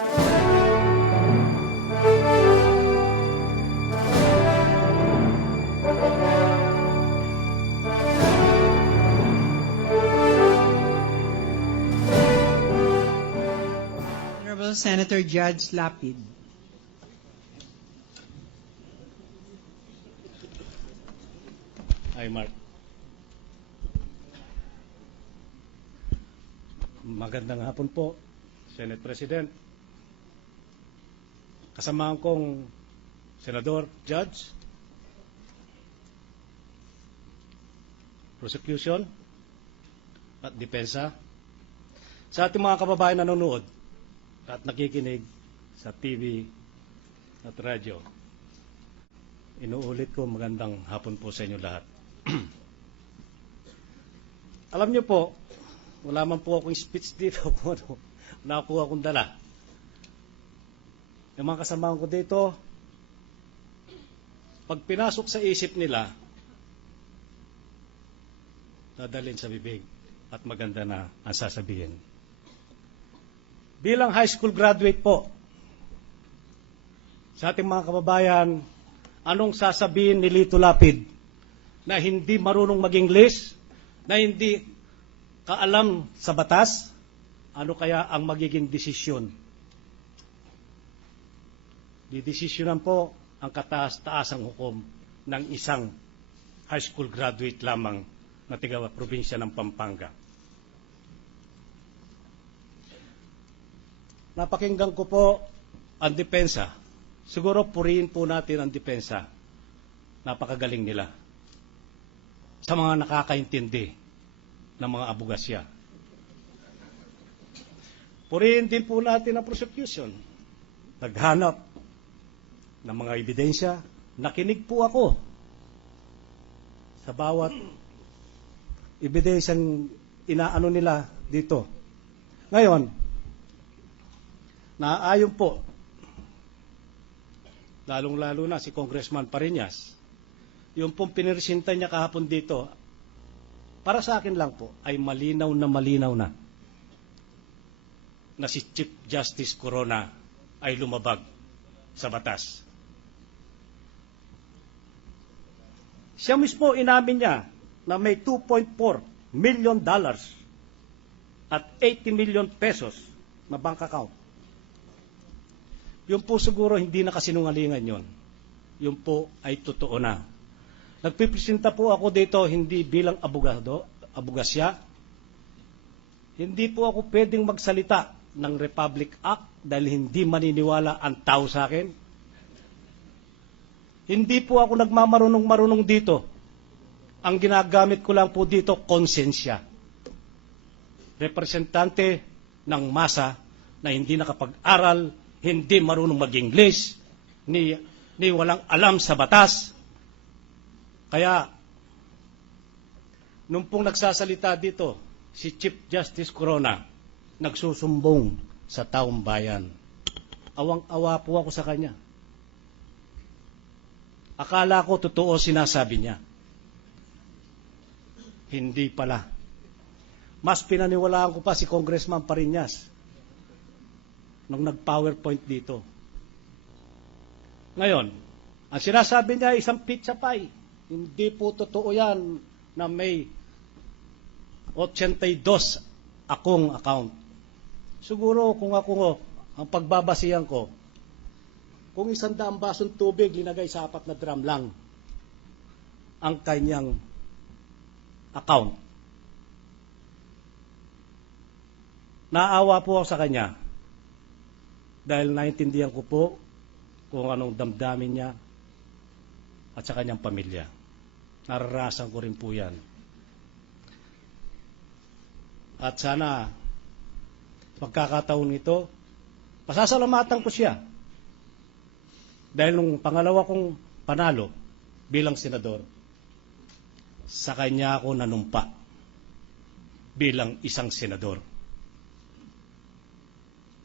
Honorable Senator Judge Lapid. Hi, Mark. Magandang hapon po, Senate President. Kasamahan kong Senador, Judge, Prosecution, at Depensa. Sa ating mga kababayan nanonood at nakikinig sa TV at radyo, inuulit ko magandang hapon po sa inyo lahat. Alam niyo po, wala man po akong speech dito kung ano, wala po akong dala. Yung mga kasamahan ko dito, pag pinasok sa isip nila, dadalhin sa bibig at maganda na ang sasabihin. Bilang high school graduate po, sa ating mga kababayan, anong sasabihin ni Lito Lapid na hindi marunong mag-English, na hindi kaalam sa batas? Ano kaya ang magiging desisyon? Didesisyonan po ang kataas-taasang hukom ng isang high school graduate lamang na tiga probinsya ng Pampanga. Napakinggan ko po ang depensa. Siguro purihin po natin ang depensa. Napakagaling nila sa mga nakakaintindi ng mga abogasya. Purihin din po natin ang prosecution. Naghanap ng mga ebidensya. Nakinig po ako sa bawat ebidensyang inaano nila dito. Ngayon, naayon po, lalong-lalo na si Congressman Pariñas, yung pong pinirsinta niya kahapon dito, para sa akin lang po, ay malinaw na si Chief Justice Corona ay lumabag sa batas. Siya mismo inamin niya na may $2.4 million at 80 million pesos na bank account. Yun po siguro hindi na kasinungalingan yun. Yun po ay totoo na. Nagpipresenta po ako dito hindi bilang abogasya. Hindi po ako pwedeng magsalita ng Republic Act dahil hindi maniniwala ang tao sa akin. Hindi po ako nagmamarunong dito. Ang ginagamit ko lang po dito, konsensya. Representante ng masa na hindi nakapag-aral, hindi marunong mag-English, ni walang alam sa batas. Kaya, nung pong nagsasalita dito, si Chief Justice Corona, nagsusumbong sa taong bayan. Awang-awa po ako sa kanya. Akala ko totoo sinasabi niya. Hindi pala. Mas pinaniwalaan ko pa si Congressman Pariñas nung nag-PowerPoint dito. Ngayon, ang sinasabi niya ay isang pizza pie. Hindi po totoo yan na may 82 akong account. Siguro kung ako ang pagbabasihan ko, kung 100 basong tubig linagay sa 4 na drum lang ang kanyang account. Naawa po ako sa kanya dahil naintindihan ko po kung anong damdamin niya at sa kanyang pamilya. Nararasan ko rin po yan. At sana pagkakataon ito, pasasalamatan ko siya. Dahil nung pangalawa kong panalo bilang senador, sa kanya ako nanumpa bilang isang senador.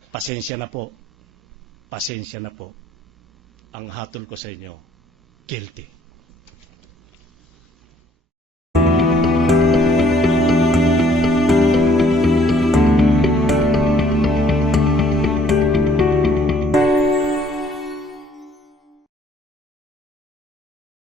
Pasensya na po. Pasensya na po. Ang hatol ko sa inyo, guilty.